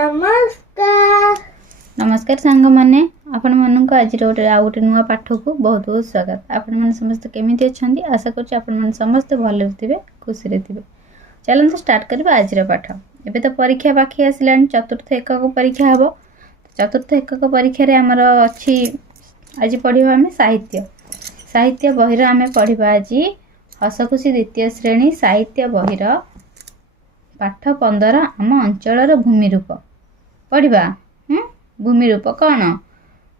नमस्कार नमस्कार सांग मैंने आपण मानक आज आउ गोटे नुआ पाठ को बहुत बहुत स्वागत। आपण मैंने समस्त केमिति अच्छी आशा करुँच आपण मैंने समस्त भले थे खुशी थे। चलते स्टार्ट करवा आज पाठ। एबे तो परीक्षा पाखी आसला चतुर्थ एकक परीक्षा हम। चतुर्थ एकक परीक्षा आमर अच्छी आज पढ़ा आम साहित्य साहित्य बहिर आम पढ़ा आज हसखुशी द्वितीय श्रेणी साहित्य बहिर पाठ 15 आम अंचल भूमिरूप पढ़ा।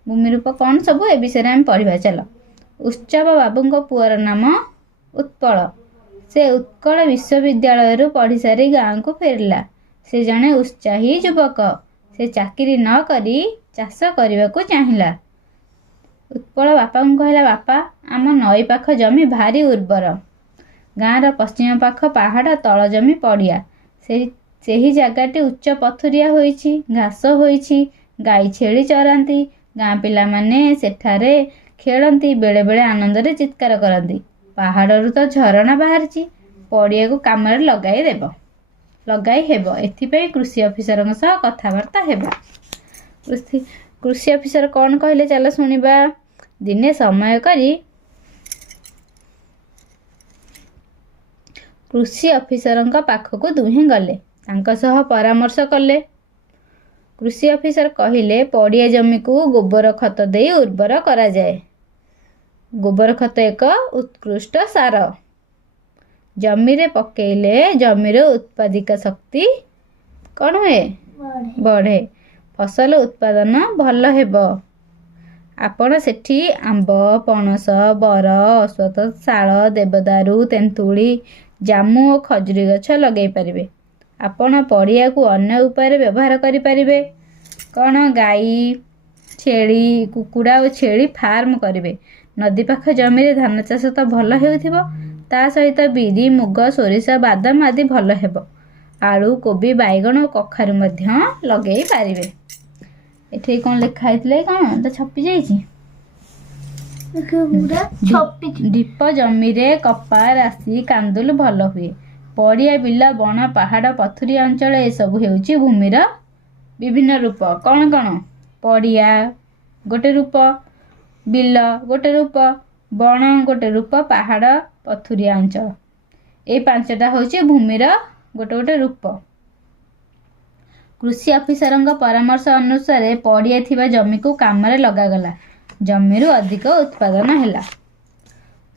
भूमिरूप कौन सब ए विषय आम पढ़ा। चलो उत्सव बाबू पुअर नाम उत्पल। से उत्कल विश्वविद्यालय पढ़ी सारी गाँव को फेरला। से जड़े उत्साही युवक। से चाकरी न करी चाष करने को चाहिला। उत्पल बापा को कहला बापा आम नई पाख जमी भारी उर्वर। गाँवर पश्चिम पाख पहाड़ तल जमी पड़िया। से ही जगटी उच्च पथुरिया होईछि घास होईछि गाई छेली चरांती। गाँ पिला माने सेठारे खेलती बेले बेले आनंद रे चित्कार करती। पहाड़रू तो झरणा बाहरी पड़िया को काम लगाई हेब एथिपाई कृषि ऑफिसर सह कथबार्ता हेबा। कृषि ऑफिसर कौन कहले चल शुणा। दिने समय करी कृषि ऑफिसर पाखक दुहें गले सह परामर्श कले। कृषि ऑफिसर कहिले पड़िया जमी को गोबर खत दे उर्वर करा जाए। गोबर खत एक उत्कृष्ट सार। जमी रे पकेइले जमीर उत्पादिका शक्ति कौन हुए बढ़े। फसल उत्पादन भल हेब। आपण सेठी आंब पणस बर अश्वत्थ शाल देवदारू तेंतुली जामु और खजुरी गछ लगे पारे। आपण पड़िया को अन्य उपाय व्यवहार करें। कौन गाई छेली कुकुड़ा और छेली फार्म करेंगे। नदी पाख जमी धान चाष तो भल हो सहित बिरी मुग सोरिष बादाम आदि भल हेब। आलू कोबी बैगण और कखारू लगे पारे। एठी कौन लिखाई कौन तो छपी जाइए। दीप जमी रे कपा राशि कांदुल भल हुए। पड़िया बिल बण पहाड़ पथुरी अंचल ए सब हेउची भूमिर विभिन्न रूप। कौन कौन पड़िया गोटे रूप बिल गोटे रूप बण गोटे रूप पहाड़ पथुरिया अंचल ए पांचटा होची भूमिर गोटे गोटे रूप। कृषि ऑफिसर परामर्श अनुसार पड़िया थिबा जमी को काम रे लगागला। जमीरु अधिक उत्पादन हैला।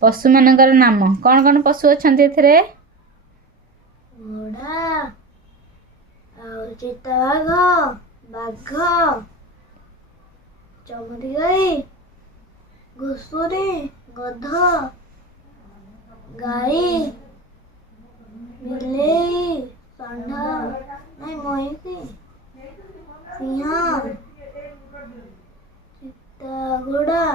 पशु मानकर नाम कौन कौन पशु अछंती एथिरे। घोड़ा चिताबाघ बाघ चमड़ी गाई घुसुरी गध गाई बिलेई षंढ नहीं महिषी सिंह घोड़ा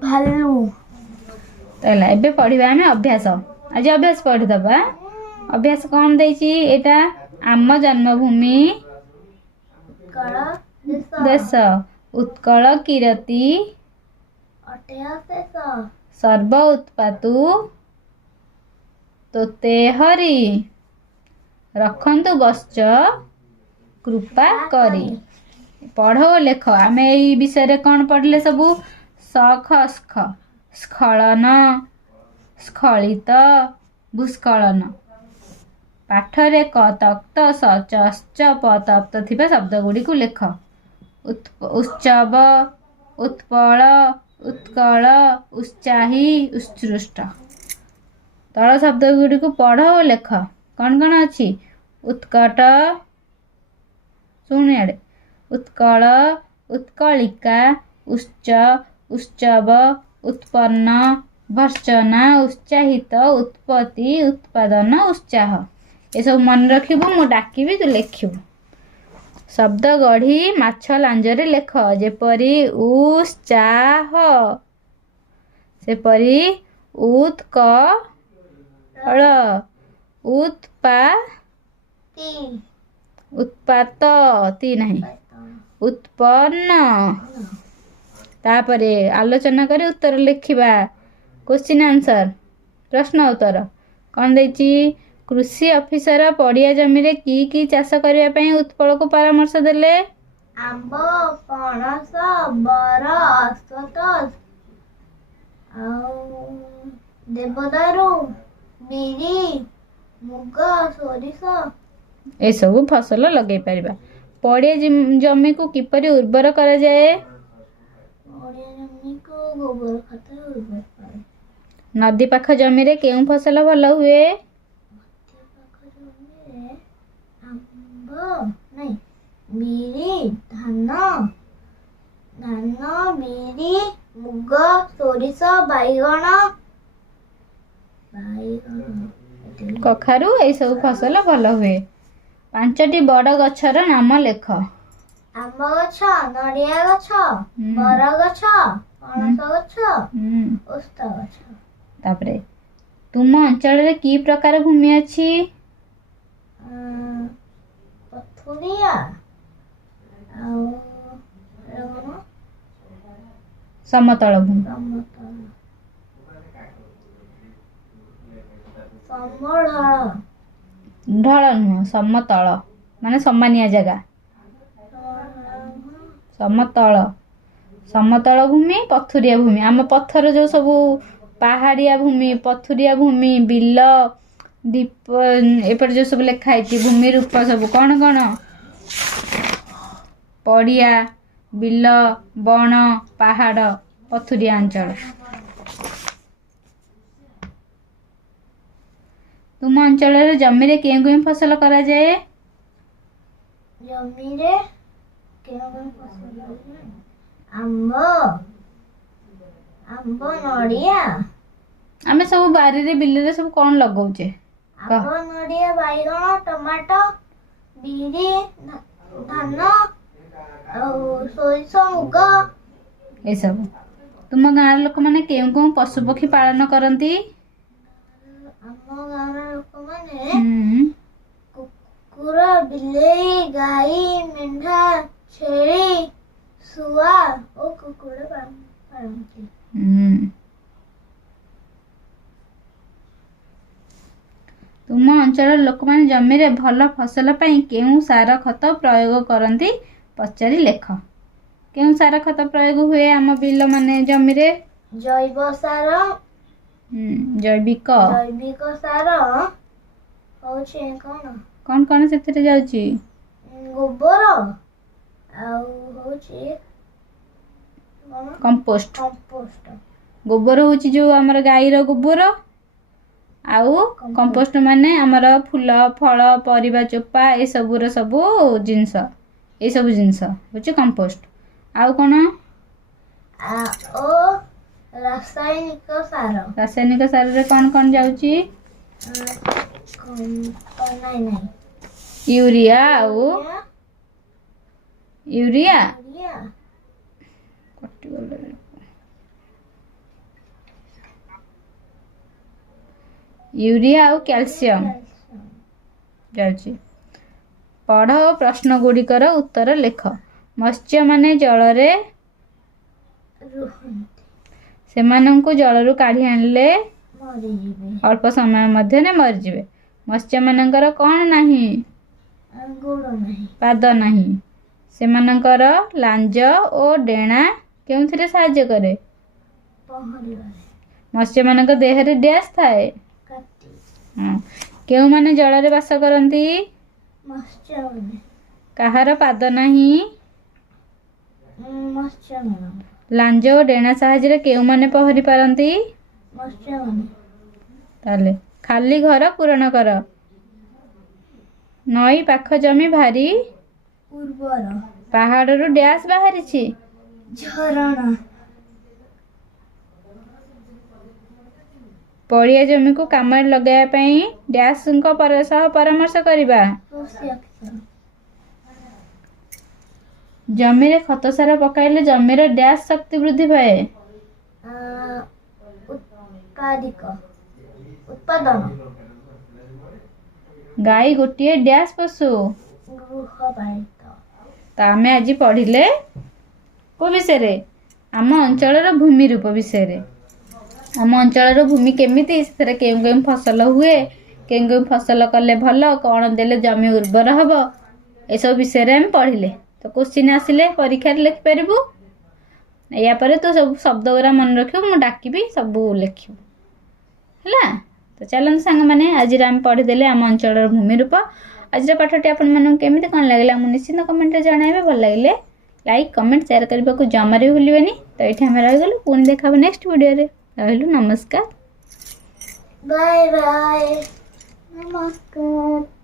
भालू। तला एबे पढ़िबा हमें अभ्यास। आज अभ्यास पढ़ी दबा। अभ्यास कौन देछि एटा आम जन्मभूमि देश उत्कल कीरति सर्व उत्पातु तोते हरि रखंतु बश्च कृपा करी। पढ़ो लेख आम यही विषय कौन पढ़ले सबू सख स्ख स्खलन स्खलित भूस्खलन। पाठरे क तक्त स चश्च प तप्त थिबा शब्द गुडी को लेख। उत्सव उत्पल उत्कल उत्साही उत्सृष्ट। तल शब्द गुडी को पढ़ और लेख। कौन कौन अच्छी उत्कट शुणे उत्कल उत्कलिका उच्च उत्सव उत्पन्न भर्सना उत्साहित उत्पत्ति उत्पादन उत्साह। ये सब मन रखिबु मु डाकिबी तू लिखिबु। शब्द गढ़ी माछ लांजरे लेख। जेपरी उत्साह सेपरी उत्कल उत्पात ती नहीं उत्पन्न। तापरे आलोचना करी उत्तर लिखिबा। क्वेश्चन आंसर प्रश्न उत्तर कौन देछि କୃଷି ଅଫିସର ପଡ଼ିଆ ଜମିରେ କି ଚାଷ କରିବା ପାଇଁ ଉତ୍ପଳକୁ ପରାମର୍ଶ ଦେଲେ? ଆମ୍ବ, ପଣସ, ବର, ଅଶ୍ୱତ ଆଉ ଦେବଦାରୁ, ବିରି, ମୁଗ, ସୋରିଷ ଏସବୁ ଫସଲ ଲଗାଇ ପାରିବା। ପଡ଼ିଆ ଜମିକୁ କିପରି ଉର୍ବର କରାଯାଏ? ଓଡ଼ିଆ ଜମିକୁ ଗୋବର ଖତରେ ଉର୍ବର କରେ। ନଦୀ ପାଖ ଜମିରେ କେଉଁ ଫସଲ ଭଲ ହୁଏ? ନଦୀ ପାଖ ଜମିରେ ବିରି, ଧାନ, ବିରି, ମୁଗ, ସୋରିଷ, ବାଇଗଣ, କଖାରୁ ଏସବୁ ଫସଲ ଭଲ ହୁଏ। 5ଟି ବଡ଼ ଗଛର ନାମ ଲେଖ। ଆମ୍ବ ଗଛ, ନଡ଼ିଆ ଗଛ, ବର ଗଛ, ପଣସ ଗଛ, ଓସ୍ତ ଗଛ। ତାପରେ ତୁମ ଅଞ୍ଚଳରେ କି ପ୍ରକାର ଭୂମି ଅଛି? ପଥୁରିଆ ଆଉ ସମତଳ ଭୂମି। ଢଳ ନୁହଁ, ସମତଳ ମାନେ ସମାନିଆ ଜାଗା। ସମତଳ ଭୂମି, ପଥୁରିଆ ଭୂମି। ଆମ ପଥର ଯୋଉ ସବୁ ପାହାଡ଼ିଆ ଭୂମି, ପଥୁରିଆ ଭୂମି, ବିଲ, ଦୀପ ଏପଟେ ଯୋଉ ସବୁ ଲେଖା ହେଇଛି ଭୂମି ରୂପ ସବୁ କଣ କଣ? ପଡ଼ିଆ, ବିଲ, ବଣ, ପାହାଡ଼, ପଥୁରିଆ ଅଞ୍ଚଳ। ତୁମ ଅଞ୍ଚଳରେ ଜମିରେ କେଉଁ କେଉଁ ଫସଲ କରାଯାଏ? ଜମିରେ କେଉଁ ଫସଲ? ଆମ୍ବ, ନଡ଼ିଆ। ଆମେ ସବୁ ବାରିରେ ବିଲରେ ସବୁ କଣ ଲଗାଉଛେ? ଆମ୍ବ, ନଡ଼ିଆ, ବାଇଗଣ, ଟମାଟୋ, ବିରି, ଧାନ ଆଉ ସୋରିଷ, ମୁଗ ଏସବୁ। ତୁମ ଗାଁର ଲୋକମାନେ କେଉଁ କେଉଁ ପଶୁ ପକ୍ଷୀ ପାଳନ କରନ୍ତି? ଆମ ଗାଁର ଲୋକମାନେ କୁକୁର, ବିଲେଇ, ଗାଈ, ମେଣ୍ଢା, ଛେଳି, ଶୁଆ ଓ କୁକୁଡ଼ା ପାଳନ୍ତି। ତୁମ ଅଞ୍ଚଳର ଲୋକମାନେ ଜମିରେ ଭଲ ଫସଲ ପାଇଁ କେଉଁ ସାର ଖତ ପ୍ରୟୋଗ କରନ୍ତି? ପଚାରି ଲେଖ। କେଉଁ ସାର ଖତ ପ୍ରୟୋଗ ହୁଏ ଆମ ବିଲ ମାନେ ଜମିରେ? ଜୈବ ସାର। ଜୈବିକ ସାର ହଉଛି କଣ ସେଥିରେ ଯାଉଛି? ଗୋବର ଆଉ ହଉଛି କମ୍ପୋଷ୍ଟ। ଗୋବର ହଉଛି ଯୋଉ ଆମର ଗାଈର ଗୋବର, ଆଉ କମ୍ପୋଷ୍ଟ ମାନେ ଆମର ଫୁଲ, ଫଳ, ପରିବା ଚୋପା ଏସବୁର ସବୁ ଜିନିଷ ହଉଛି କମ୍ପୋଷ୍ଟ। ଆଉ କଣ? ରାସାୟନିକ ସାରରେ କଣ ଯାଉଛି? ୟୁରିଆ ଆଉ କ୍ୟାଲସିୟମ ଯାଉଛି। ପଢ଼ ଓ ପ୍ରଶ୍ନ ଗୁଡ଼ିକର ଉତ୍ତର ଲେଖ। ମତ୍ସ୍ୟମାନେ ଜଳରେ ସେମାନଙ୍କୁ ଜଳରୁ କାଢ଼ି ଆଣିଲେ ଅଳ୍ପ ସମୟ ମଧ୍ୟରେ ମରିଯିବେ। ମତ୍ସ୍ୟମାନଙ୍କର କଣ ନାହିଁ? ପାଦ ନାହିଁ। ସେମାନଙ୍କର ଲାଞ୍ଜ ଓ ଡେଣା କେଉଁଥିରେ ସାହାଯ୍ୟ କରେ? ମତ୍ସ୍ୟମାନଙ୍କ ଦେହରେ ଡ୍ୟାସ୍ ଥାଏ। କେଉଁମାନେ ଜଳରେ ବାସ କରନ୍ତି? କାହାର ପାଦ ନାହିଁ? ଲାଞ୍ଜ ଓ ଡେଣା ସାହାଯ୍ୟରେ କେଉଁମାନେ ପହଁରି ପାରନ୍ତି? ତାହେଲେ ଖାଲି ଘର ପୂରଣ କର। ନଈ ପାଖ ଜମି ଭାରି ଉର୍ବର। ପାହାଡ଼ରୁ ଡ୍ୟାସ୍ ବାହାରିଛି? ଝରଣା। ପଡ଼ିଆ ଜମିକୁ କାମରେ ଲଗାଇବା ପାଇଁ ଡ୍ୟାସ୍ଙ୍କ ସହ ପରାମର୍ଶ କରିବା। ଜମିରେ ଖତ ସାର ପକାଇଲେ ଜମିର ଡ୍ୟାସ୍ ଶକ୍ତି ବୃଦ୍ଧି ପାଏ? ଉତ୍ପାଦନ। ଗାଈ ଗୋଟିଏ ଡ୍ୟାସ୍ ପଶୁ? ତ ଆମେ ଆଜି ପଢ଼ିଲେ କୋଉ ବିଷୟରେ? ଆମ ଅଞ୍ଚଳର ଭୂମି ରୂପ ବିଷୟରେ। ଆମ ଅଞ୍ଚଳର ଭୂମି କେମିତି, ସେଥିରେ କେଉଁ କେଉଁ ଫସଲ ହୁଏ, କେଉଁ କେଉଁ ଫସଲ କଲେ ଭଲ, କ'ଣ ଦେଲେ ଜମି ଉର୍ବର ହେବ, ଏସବୁ ବିଷୟରେ ଆମେ ପଢ଼ିଲେ। ତ କୋଶ୍ଚିନ୍ ଆସିଲେ ପରୀକ୍ଷାରେ ଲେଖିପାରିବୁ। ୟା ପରେ ତୁ ସବୁ ଶବ୍ଦ ଗୁରା ମନେ ରଖିବୁ, ମୁଁ ଡାକିବି ସବୁ ଲେଖିବୁ ହେଲା। ତ ଚାଲନ୍ତୁ ସାଙ୍ଗମାନେ, ଆଜିର ଆମେ ପଢ଼ିଦେଲେ ଆମ ଅଞ୍ଚଳର ଭୂମିରୂପ। ଆଜିର ପାଠଟି ଆପଣମାନଙ୍କୁ କେମିତି କ'ଣ ଲାଗିଲା ମୁଁ ନିଶ୍ଚିନ୍ତ କମେଣ୍ଟରେ ଜଣାଇବେ। ଭଲ ଲାଗିଲେ ଲାଇକ୍, କମେଣ୍ଟ, ସେୟାର କରିବାକୁ ଜମାରେ ଭୁଲିବେନି। ତ ଏଇଠି ଆମେ ରହିଗଲୁ, ପୁଣି ଦେଖା ହେବ ନେକ୍ସଟ ଭିଡ଼ିଓରେ। ରହିଲୁ, ନମସ୍କାର। Bye bye. ନମସ୍କାର।